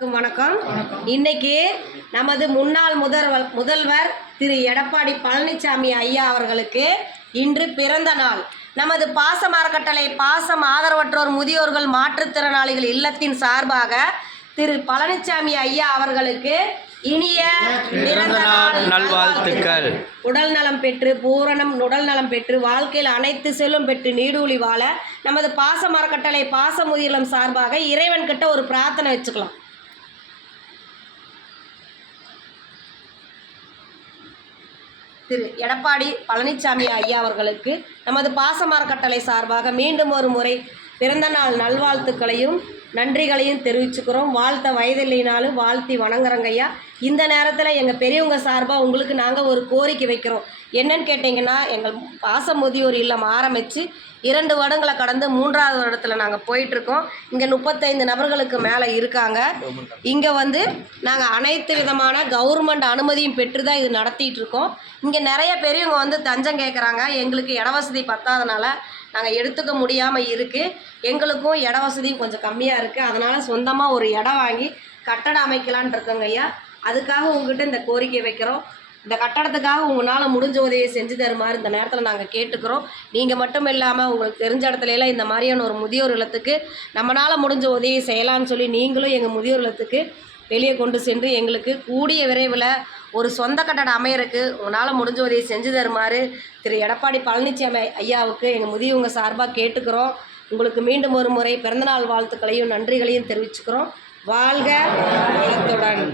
வணக்கம். இன்னைக்கு நமது முன்னாள் முதல்வர் திரு எடப்பாடி பழனிசாமி ஐயா அவர்களுக்கு இன்று பிறந்த நாள். நமது பாசம் அறக்கட்டளை பாசம் ஆதரவற்றோர் முதியோர்கள் மாற்றுத்திறனாளிகள் இல்லத்தின் சார்பாக திரு பழனிசாமி ஐயா அவர்களுக்கு இனிய பிறந்த நாள் நல்வாழ்த்துக்கள். உடல் நலம் பெற்று பூரணம் உடல் நலம் பெற்று வாழ்க்கையில் அனைத்து செல்வம் பெற்று நீடூழி வாழ நமது பாசம் அறக்கட்டளை பாச முதியோர்கள் சார்பாக இறைவன் கிட்ட ஒரு பிரார்த்தனை வச்சுக்கலாம். திரு எடப்பாடி பழனிசாமி ஐயா அவர்களுக்கு நமது பாசம் அறக்கட்டளை சார்பாக மீண்டும் ஒரு முறை பிறந்தநாள் நல்வாழ்த்துக்களையும் நன்றிகளையும் தெரிவிச்சுக்கிறோம். வாழ்த்த வயதில்லைனாலும் வாழ்த்தி வணங்குறோங்க ஐயா. இந்த நேரத்தில் எங்கள் பெரியவங்க சார்பாக உங்களுக்கு நாங்கள் ஒரு கோரிக்கை வைக்கிறோம். என்னன்னு கேட்டிங்கன்னா, எங்கள் பாச முதியோர் இல்லம் ஆரம்பித்து 2 வருடங்களை கடந்து 3வது வருடத்தில் நாங்கள் போயிட்டுருக்கோம். இங்கே 35 நபர்களுக்கு மேலே இருக்காங்க. இங்கே நாங்கள் அனைத்து விதமான கவர்மெண்ட் அனுமதியும் பெற்று தான் இது நடத்திட்டு இருக்கோம். இங்கே நிறைய பெரியவங்க தஞ்சம் கேட்குறாங்க. எங்களுக்கு இட வசதி பத்தாதனால நாங்கள் எடுத்துக்க முடியாமல் இருக்குது. எங்களுக்கும் இட வசதியும் கொஞ்சம் கம்மியாக இருக்குது. அதனால் சொந்தமாக ஒரு இடம் வாங்கி கட்டடம் அமைக்கலான் இருக்கோங்க ஐயா. அதுக்காக உங்ககிட்ட இந்த கோரிக்கை வைக்கிறோம். இந்த கட்டடத்துக்காக உங்களால் முடிஞ்ச உதவியை செஞ்சு தருமாறு இந்த நேரத்தில் நாங்கள் கேட்டுக்கிறோம். நீங்கள் மட்டும் இல்லாமல் உங்களுக்கு தெரிஞ்ச இடத்துலலாம் இந்த மாதிரியான ஒரு முதியோர் இல்லத்துக்கு நம்மளால் முடிஞ்ச உதவி செய்யலாம்னு சொல்லி நீங்களும் எங்கள் முதியோர் இல்லத்துக்கு வெளியே கொண்டு சென்று எங்களுக்கு கூடிய விரைவில் ஒரு சொந்த கட்டடம் அமையறதுக்கு உங்களால் முடிஞ்ச உதவி செஞ்சு தருமாறு திரு எடப்பாடி பழனிசாமி ஐயாவுக்கு எங்கள் முதியவங்க சார்பாக கேட்டுக்கிறோம். உங்களுக்கு மீண்டும் ஒரு முறை பிறந்தநாள் வாழ்த்துக்களையும் நன்றிகளையும் தெரிவிச்சுக்கிறோம். வாழ்க வளத்துடன்.